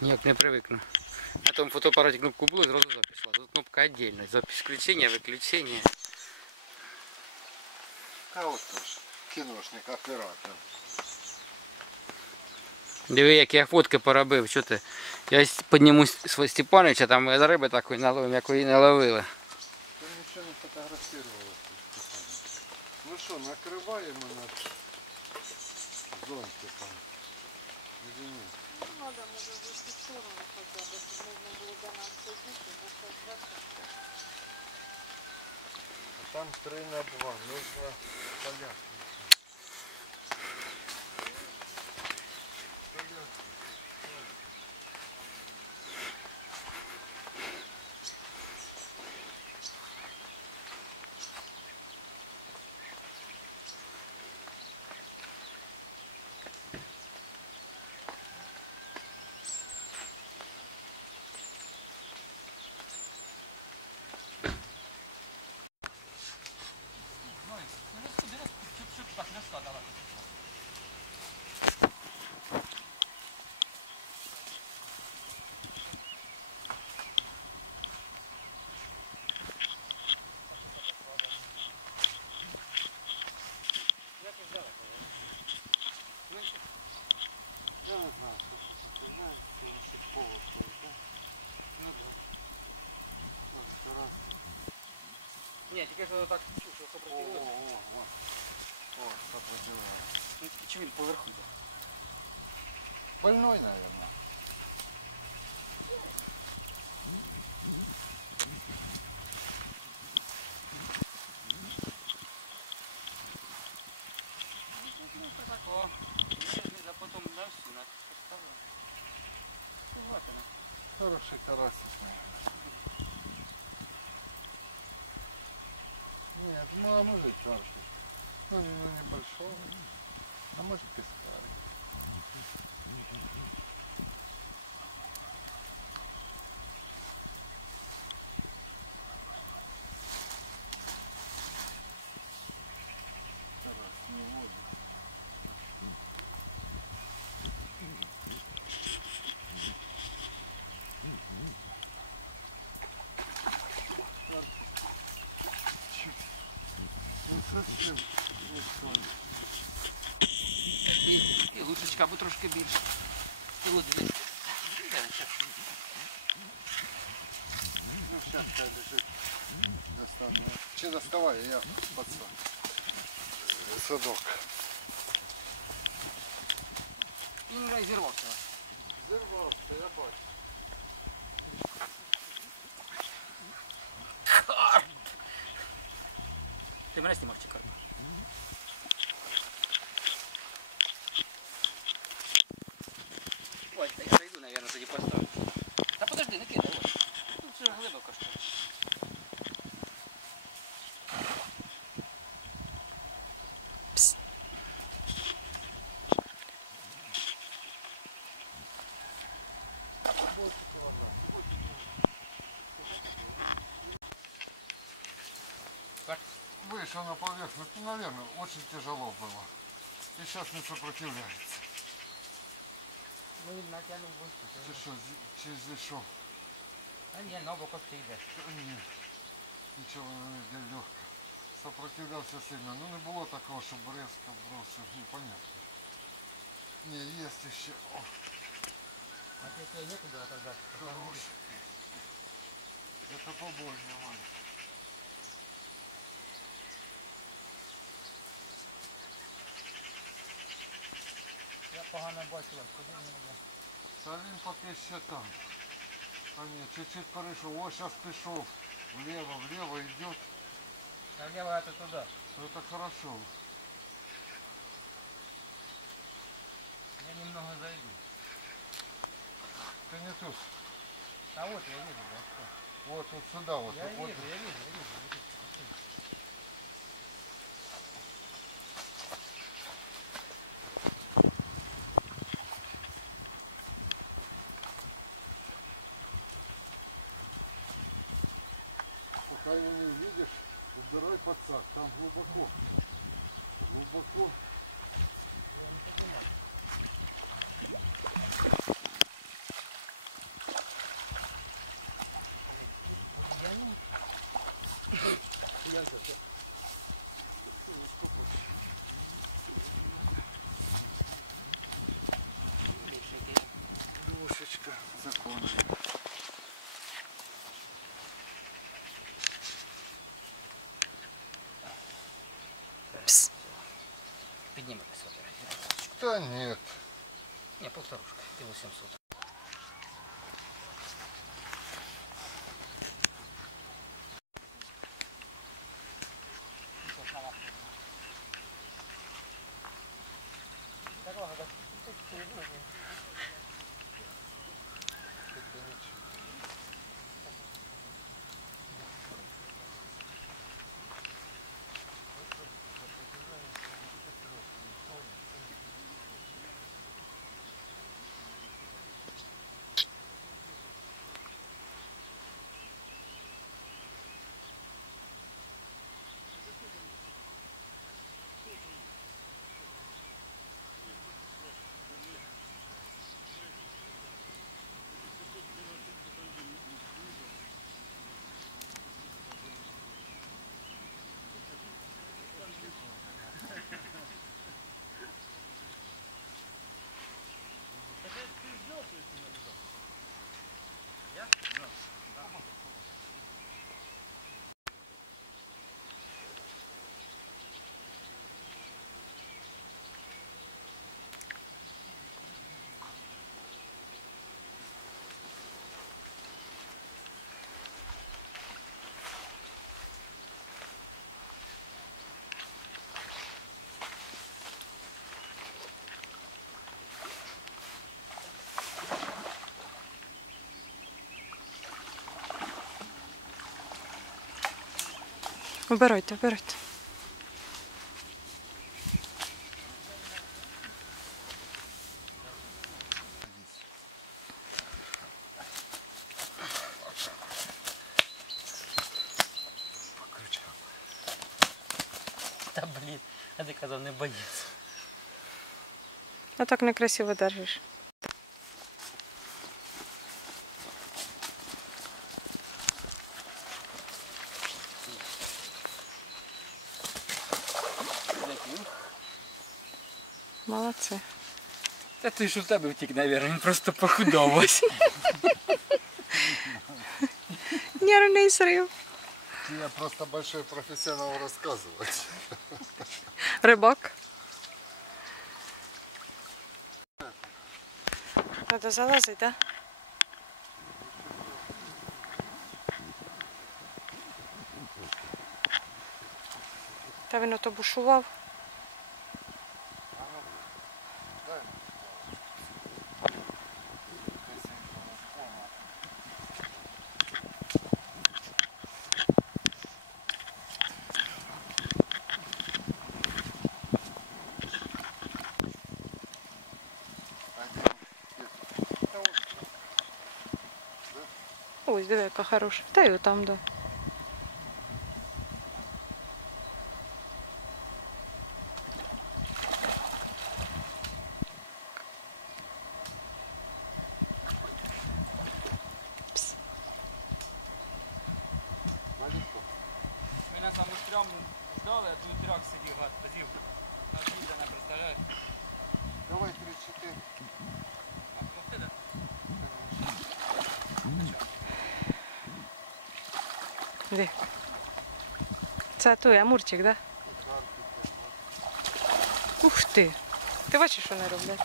Ніяк не привикну. На тому фотоапараті кнопку було, зразу запись йшла. Тут кнопка віддільна. Запись включення, виключення. А от тож, кіношник, оператор. Диви, як я фотки поробив, що ти? Я с- підніму С- Степановича, там ми риби такої наловимо, якої не ловили. Ти нічого не фотографувала. Ну що, накриваємо на зонтиком. Извини. Надо, може, в эту сторону хотя бы, чтобы можно было до нас ходить, и дальше. А там 3 на 2, нужно поляк. Ні, тільки що так чув, що О, о, сопротивилося. о, о. О, сопротивляє. Ну, чи він поверху йде? Больной, наверное. Ну, це тако. Ніжний, а потім на всю нас поставили. Согласен. Хороший карасик, наверное. Нет, ну а может чашка. Ну, ну небольшого. А может. Карась І, і лучечка, або трошки більше. Кіло 200. Ну сейчас хай лежит. Достану. Че доставай, я пацан. Садок. Він вже зірвався. Зірвався, я бачу. Мене знімав чи карма? Ой, я зайду, наверное, тоді поставлю. Та подожди, не кидай. ось. Тут все глибоко що. Пс Вышел на поверхность, ну, наверное, очень тяжело было. И сейчас не сопротивляется. Ну він натягнув вишку. Ты что, через здесь шо? Та ні, на боку ти йдеш. Та ні, Нічого не легко. Сопротивлявся сильно. Ну не було такого, щоб резко бросив. Ну понятно. Не, є ще. О, А ти тебе некуди отдати? хороший. Это побольно, Ваня. Я погано бачила, куди не буде. Та він поки ще там. А ні, чуть-чуть перейшов. О, зараз пішов. Влево, влево йде. А лево это туда. Это хорошо. Я немного зайду. Ты не тут. А вот я вижу, да, что? Вот, вот сюда вот. Я вот, вижу, вот. я вижу, я вижу. глубоко. Глубоко. Я не понимаю. Я сейчас. Душечка закончена. піднімете сотри. Да нет. Ні, полторушка, кіло 700. Вибирайте, вибирайте. Та блін, а ти казав, не боїться. А так некрасиво держиш. Молодці. Та ти ж у тебе втік, мабуть, він просто похудав ось. Нервний срив. Я просто большой профессионал рассказывать. Рибак. Треба залазити, так? Да? Та він ото бушував. Ось, диви, яка хороша. Та й там, да. Пс. Мене там у трьому здали, а тут трьох сидів, гад, позів. А тут не представляю. Давай 3-4. А хто ти? Де? Це той амурчик, да? Ух ти! Ти бачиш, що вони роблять?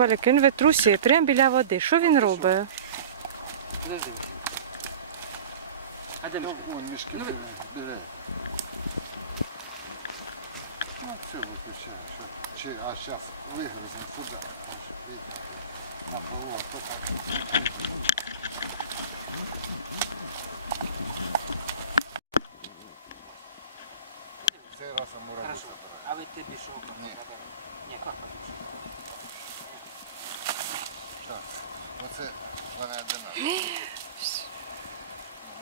Валік, він витрусює прямо біля води. Що він робить? Подожди. А де Ну, мішки? вон мешки Ну, вы- бере. бере. Ну, все выключаю. Что? Че, а сейчас выгрузим сюда. Там же видно, что на полу, а то так. Цей раз амура не Хорошо. собираю. А ви ти пішов? Ні. Ні, як? Так, оце вона одинакова.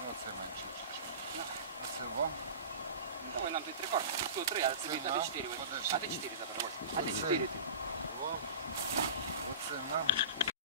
Ну, оце менше чуть-чуть. Оце вам. Давай нам тут три пак. Тут три, а собі, а ти чотири. А ти чотири забрав. А ти чотири чотири. Вам. Оце нам.